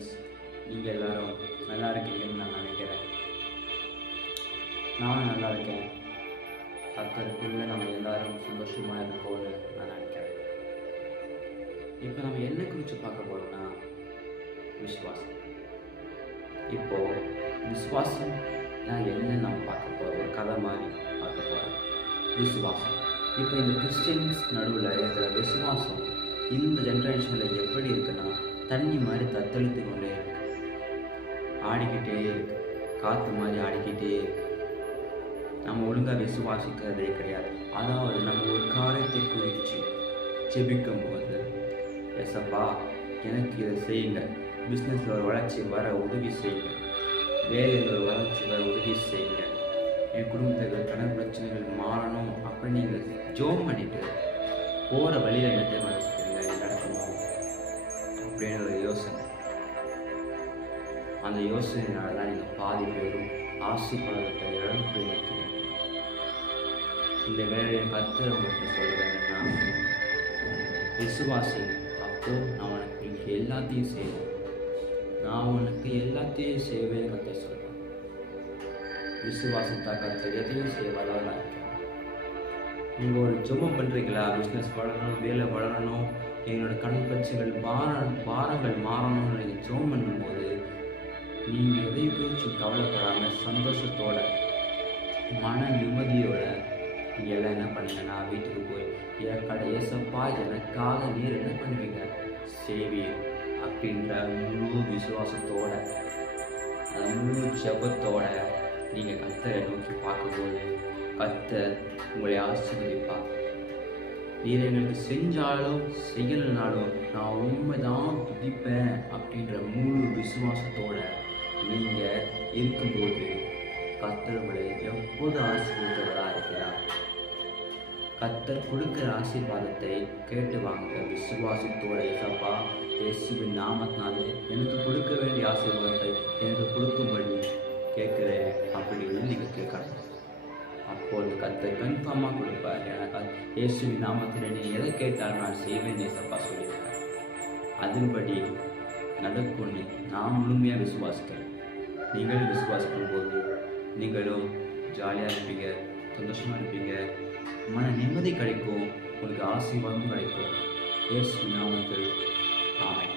Friends, நீங்கள் எல்லோரும் நல்லா இருக்கீங்கன்னு நான் நினைக்கிறேன். நானும் நல்லா இருக்கேன். கர்த்தருக்குள்ளே நம்ம எல்லோரும் சந்தோஷமாக இருக்கோன்னு நான் நினைக்கிறேன். இப்போ நம்ம என்ன குறித்து பார்க்க போகிறோம்னா விசுவாசம். இப்போது விசுவாசம் என்ன நம்ம பார்க்க போகிறோம், ஒரு கதை மாதிரி பார்க்க போகிறோம். விசுவாசம் இப்போ இந்த கிறிஸ்டியன்ஸ் நடுவில் இருக்கிற விசுவாசம் இந்த ஜென்ரேஷனில் எப்படி இருக்குன்னா தண்ணி மாதிரி தத்தளித்து கொண்டே இருக்கு, ஆடிக்கிட்டே இருக்கு, காற்று மாதிரி ஆடிக்கிட்டே இருக்கு. நம்ம ஒழுங்காக விசுவாசிக்கிறதே கிடையாது. அதாவது நம்ம ஒரு காரியத்தை குறித்து ஜெபிக்கும் போது, எசப்பா எனக்கு இதை செய்யுங்க, பிஸ்னஸில் ஒரு வளர்ச்சி வர உதவி செய்யுங்க, வேலையில் ஒரு வளர்ச்சி வர உதவி செய்யுங்க, என் குடும்பத்தில் கடன் பிரச்சனைகள் மாறணும் அப்படின்னு நீங்கள் ஜோம் பண்ணிட்டு போகிற வழியில் என்ன தேவை நடக்கணும் அப்படின்னு ஒரு யோசனை. அந்த யோசனையினால தான் நீங்கள் பாதி பேரும் ஆசீர்வாதத்தை இழந்து நிற்கிறீங்க. இந்த வேலையை கர்த்தர் உங்களுக்கு சொல்கிறேன்னா, விசுவாசி. அப்போ நான் உனக்கு எல்லாத்தையும் செய்வேன், நான் உனக்கு எல்லாத்தையும் செய்வேன் கர்த்தர் சொல்கிறேன். விசுவாசத்தா கர்த்தர் எதையும் செய்வதாக இருக்கேன். நீங்கள் ஒரு ஜெபம் பண்ணுறீங்களா, பிஸ்னஸ் வளரணும், வேலை வளரணும், எங்களோட கடன் பிரச்சனைகள் பாரங்கள் மாறணும்னு நீங்கள் ஜெபம் பண்ணும்போது நீங்கள் எதை குறித்து கவலைப்படாமல் சந்தோஷத்தோட மன நிம்மதியோட நீங்கள் எல்லாம் என்ன பண்ணுங்கன்னா வீட்டுக்கு போய் ஏசப்பா எனக்காக நீர் என்ன பண்ணுவீங்க செய்வீர் அப்படின்ற முழு விசுவாசத்தோட முழு ஜெபத்தோட நீங்கள் கர்த்தரை நோக்கி பார்க்கும்போது கர்த்தர் உங்களை ஆசீர்வதிப்பார். நீர் எங்களுக்கு செஞ்சாலும் செய்யலைனாலும் நான் உண்மைதான் துதிப்பேன் அப்படின்ற முழு விசுவாசத்தோட நீங்கள் இருக்கும்போது கர்த்தர் உங்களை எப்போது ஆசீர்வதிக்கிறவராக இருக்கிறார். கர்த்தர் கொடுக்குற ஆசீர்வாதத்தை கேட்டு வாங்க விசுவாசத்தோட. ஏசப்பா இயேசுவின் நாமத்தினாலே எனக்கு கொடுக்க வேண்டிய ஆசீர்வாதத்தை எனக்கு கொடுக்கும்படி கேட்குறேன் அப்படின்னு நீங்கள் கேட்கணும். அப்போது கர்த்தர் கன்ஃபார்மாக கொடுப்பார். எனக்கு இயேசுவின் நாமத்தில் நீங்கள் எதை கேட்டாலும் நான் செய்வேன் ஏசப்பா சொல்லியிருக்கேன். அதன்படி நடக்கும்னு நான் முழுமையாக விசுவாசிக்கிறேன். நீங்கள் விசுவாசிக்கும் போது நீங்களும் ஜாலியாக இருப்பீங்க, சந்தோஷமாக இருப்பீங்க, மன நிம்மதி கிடைக்கும், உங்களுக்கு ஆசீர்வாதம் கிடைக்கும். இயேசுவின் நாமத்தில் ஆமென்.